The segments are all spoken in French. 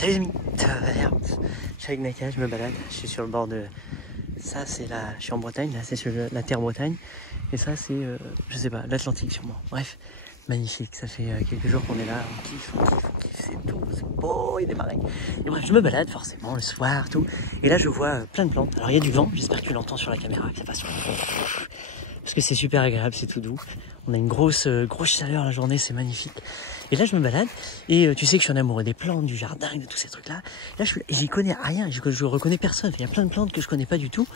Salut les amis, je suis avec Naka, je me balade, je suis sur le bord de... Ça c'est la... Je suis en Bretagne, là c'est sur la terre Bretagne. Et ça c'est, je sais pas, l'Atlantique sûrement. Bref, magnifique, ça fait quelques jours qu'on est là, on kiffe, c'est tout, c'est beau, il y a des marées. Et bref, je me balade forcément le soir, tout. Et là je vois plein de plantes. Alors il y a du vent, j'espère que tu l'entends sur la caméra, que ça passe sur le fond. Parce que c'est super agréable, c'est tout doux. On a une grosse chaleur la journée, c'est magnifique. Et là, je me balade, et tu sais que je suis un amoureux des plantes, du jardin, de tous ces trucs-là. Là, j'y connais rien, je reconnais personne. Il y a plein de plantes que je connais pas du tout.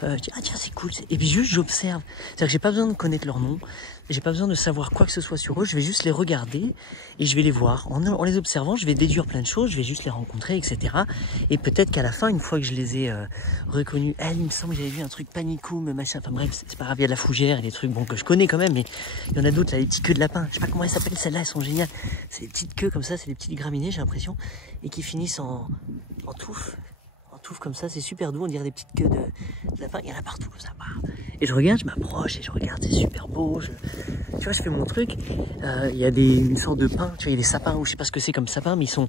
Je dis, ah tiens, c'est cool. Et puis juste, j'observe. C'est-à-dire que j'ai pas besoin de connaître leur nom, j'ai pas besoin de savoir quoi que ce soit sur eux, je vais juste les regarder, et je vais les voir. En les observant, je vais déduire plein de choses, je vais juste les rencontrer, etc. Et peut-être qu'à la fin, une fois que je les ai reconnus, il me semble que j'avais vu un truc panicum, machin, enfin bref, c'est pas grave, il y a de la fougère et des trucs, bon, que je connais quand même, mais il y en a d'autres, là, les petites queues de lapin. Je sais pas comment elles s'appellent, celles-là, elles sont géniales. C'est des petites queues comme ça, c'est des petites graminées, j'ai l'impression, et qui finissent en touffe. Comme ça, c'est super doux, on dirait des petites queues de lapin, il y en a partout comme ça. Et je regarde, je m'approche et je regarde, c'est super beau. Tu vois, je fais mon truc. Il y a une sorte de pin, tu vois, il y a des sapins, ou je sais pas ce que c'est comme sapin, mais ils sont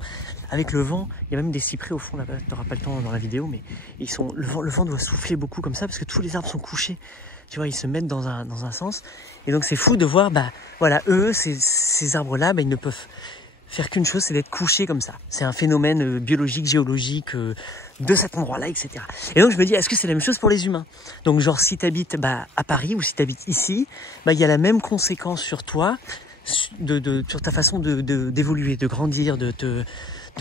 avec le vent. Il y a même des cyprès au fond là-bas. Tu n'auras pas le temps dans la vidéo, mais le vent doit souffler beaucoup comme ça parce que tous les arbres sont couchés. Tu vois, ils se mettent dans un sens. Et donc c'est fou de voir, voilà, eux, ces arbres-là, ils ne peuvent faire qu'une chose, c'est d'être couchés comme ça. C'est un phénomène biologique, géologique, de cet endroit-là, etc. Et donc je me dis, est-ce que c'est la même chose pour les humains? Donc genre si tu habites à Paris ou si tu habites ici, il y a la même conséquence sur toi, sur ta façon d'évoluer, de grandir, de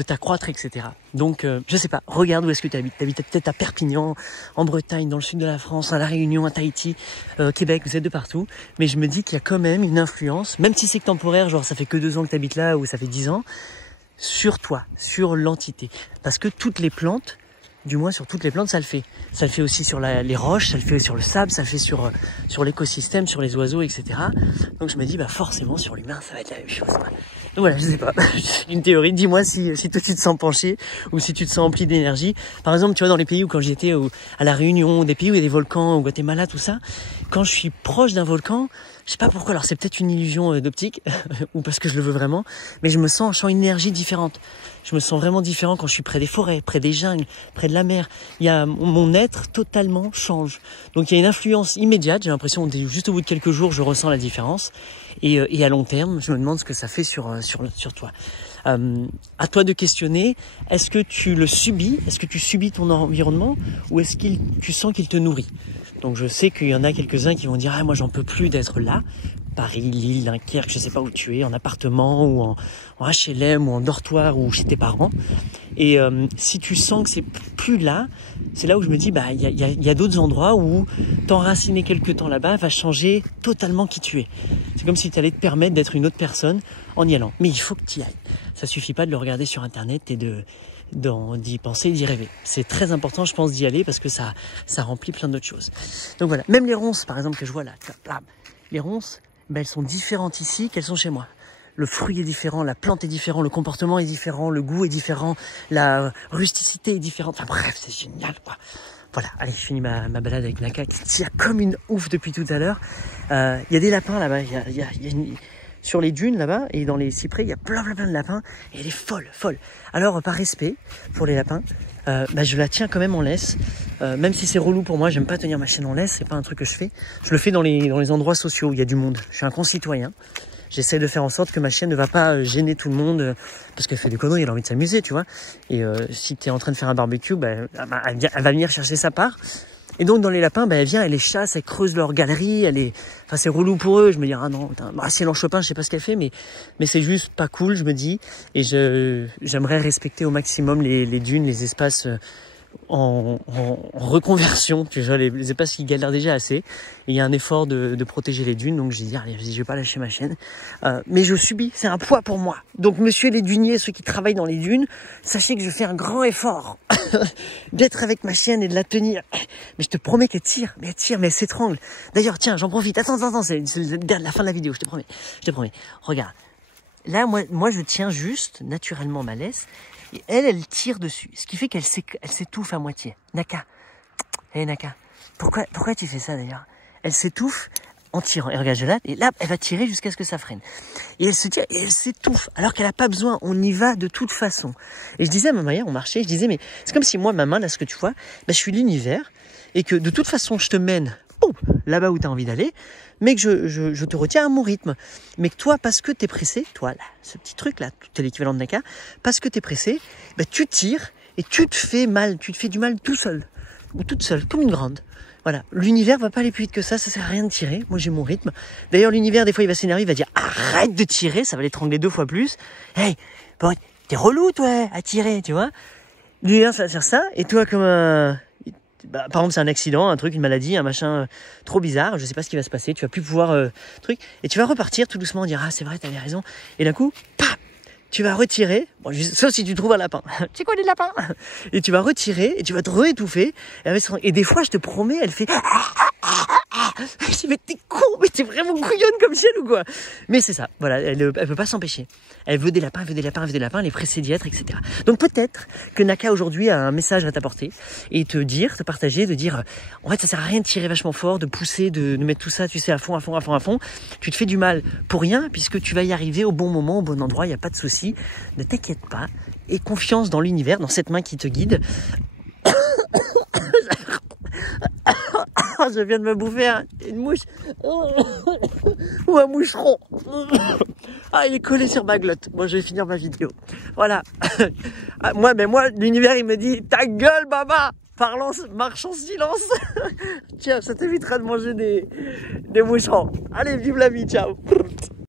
t'accroître, etc. Donc je sais pas, regarde où est-ce que tu habites. Tu habites peut-être à Perpignan, en Bretagne, dans le sud de la France, à La Réunion, à Tahiti, Québec, vous êtes de partout. Mais je me dis qu'il y a quand même une influence, même si c'est que temporaire, genre ça fait que 2 ans que tu habites là ou ça fait 10 ans, sur toi, sur l'entité. Parce que toutes les plantes, du moins sur toutes les plantes, ça le fait. Ça le fait aussi sur les roches, ça le fait sur le sable, ça le fait sur l'écosystème, sur les oiseaux, etc. Donc je me dis, forcément sur l'humain, ça va être la même chose, quoi. Donc voilà, je sais pas, une théorie, dis-moi si toi tu te sens penché ou si tu te sens empli d'énergie. Par exemple, tu vois, dans les pays où quand j'étais à La Réunion, des pays où il y a des volcans, au Guatemala, tout ça, quand je suis proche d'un volcan, je sais pas pourquoi, alors c'est peut-être une illusion d'optique ou parce que je le veux vraiment, mais je sens une énergie différente. Je me sens vraiment différent quand je suis près des forêts, près des jungles, près de la mer. Mon être totalement change. Donc il y a une influence immédiate, j'ai l'impression que juste au bout de quelques jours, je ressens la différence. Et à long terme, je me demande ce que ça fait sur toi. À toi de questionner, est-ce que tu le subis? Est-ce que tu subis ton environnement? Ou est-ce que tu sens qu'il te nourrit? Donc je sais qu'il y en a quelques-uns qui vont dire « Ah, moi j'en peux plus d'être là ». Paris, Lille, Dunkerque, je sais pas où tu es, en appartement ou en HLM ou en dortoir ou chez tes parents. Et si tu sens que c'est plus là, c'est là où je me dis, il y a d'autres endroits où t'enraciner quelque temps là-bas va changer totalement qui tu es. C'est comme si tu allais te permettre d'être une autre personne en y allant. Mais il faut que tu y ailles. Ça suffit pas de le regarder sur Internet et d'y penser et d'y rêver. C'est très important, je pense, d'y aller parce que ça remplit plein d'autres choses. Donc voilà, même les ronces, par exemple, que je vois là, les ronces, elles sont différentes ici qu'elles sont chez moi. Le fruit est différent, la plante est différente, le comportement est différent, le goût est différent, la rusticité est différente. Enfin bref, c'est génial, quoi. Voilà, allez, je finis ma balade avec Naka qui tire comme une ouf depuis tout à l'heure. Il y a des lapins là-bas, sur les dunes là-bas et dans les cyprès, il y a plein de lapins et elle est folle. Alors par respect pour les lapins, je la tiens quand même en laisse, même si c'est relou pour moi, j'aime pas tenir ma chienne en laisse, c'est pas un truc que je fais. Je le fais dans les endroits sociaux où il y a du monde. Je suis un concitoyen. J'essaie de faire en sorte que ma chienne ne va pas gêner tout le monde parce qu'elle fait des conneries, elle a envie de s'amuser, tu vois. Et si tu es en train de faire un barbecue, elle va venir chercher sa part. Et donc dans les lapins, elle vient, elle les chasse, elle creuse leur galerie, c'est relou pour eux. Je me dis ah non, si elle en chope un, je sais pas ce qu'elle fait, mais c'est juste pas cool, je me dis. Et j'aimerais respecter au maximum les dunes, les espaces en reconversion, tu vois, les espaces qui galèrent déjà assez. Et il y a un effort de protéger les dunes, donc j'ai dit allez, je vais pas lâcher ma chienne. Mais je subis, c'est un poids pour moi. Donc monsieur les duniers, ceux qui travaillent dans les dunes, sachez que je fais un grand effort d'être avec ma chienne et de la tenir. Mais je te promets qu'elle tire, mais elle s'étrangle. D'ailleurs, tiens, j'en profite. Attends, c'est la fin de la vidéo, je te promets. Regarde. Là, moi, je tiens juste, naturellement, ma laisse. Et elle tire dessus. Ce qui fait qu'elle s'étouffe à moitié. Naka. Naka. Pourquoi tu fais ça, d'ailleurs? Elle s'étouffe en tirant. Et regarde, je lâche, et là, elle va tirer jusqu'à ce que ça freine. Et elle se tire, et elle s'étouffe, alors qu'elle n'a pas besoin, on y va de toute façon. Et je disais à ma mère, on marchait, je disais, mais c'est comme si moi, ma main, là, ce que tu vois, je suis l'univers, et que de toute façon, je te mène là-bas où tu as envie d'aller, mais que je te retiens à mon rythme. Mais que toi, parce que tu es pressé, toi, là, ce petit truc-là, tu es l'équivalent de Naka, parce que tu es pressé, tu tires, et tu te fais mal, tu te fais du mal tout seul, ou toute seule, comme une grande. Voilà, l'univers va pas aller plus vite que ça sert à rien de tirer. Moi, j'ai mon rythme. D'ailleurs, l'univers, des fois, il va s'énerver, il va dire arrête de tirer, ça va l'étrangler 2 fois plus. Hey, bon, t'es relou, toi, à tirer, tu vois. L'univers, ça va faire ça, et toi, comme un. Par exemple, c'est un accident, un truc, une maladie, un machin trop bizarre, je sais pas ce qui va se passer, tu vas plus pouvoir. Truc, et tu vas repartir tout doucement, dire ah, c'est vrai, t'avais raison. Et d'un coup, paf, tu vas retirer, bon, sauf si tu trouves un lapin. Tu sais quoi, les lapins? Et tu vas retirer, et tu vas te réétouffer. Et des fois, je te promets, elle fait. Je dis, mais t'es con, mais t'es vraiment couillonne comme ciel ou quoi? Mais c'est ça, voilà, elle peut pas s'empêcher. Elle veut des lapins, elle veut des lapins, elle veut des lapins, elle est pressée d'y être, etc. Donc peut-être que Naka aujourd'hui a un message à t'apporter et te partager, de dire, en fait, ça sert à rien de tirer vachement fort, de pousser, de mettre tout ça, tu sais, à fond. Tu te fais du mal pour rien, puisque tu vas y arriver au bon moment, au bon endroit, il n'y a pas de souci. Ne t'inquiète pas. Et confiance dans l'univers, dans cette main qui te guide. Je viens de me bouffer une mouche ou un moucheron. Ah, il est collé sur ma glotte. Bon, je vais finir ma vidéo. Voilà. Moi, l'univers, il me dit ta gueule, baba. Marche en silence. Tiens, ça t'évitera de manger des moucherons. Allez, vive la vie, ciao.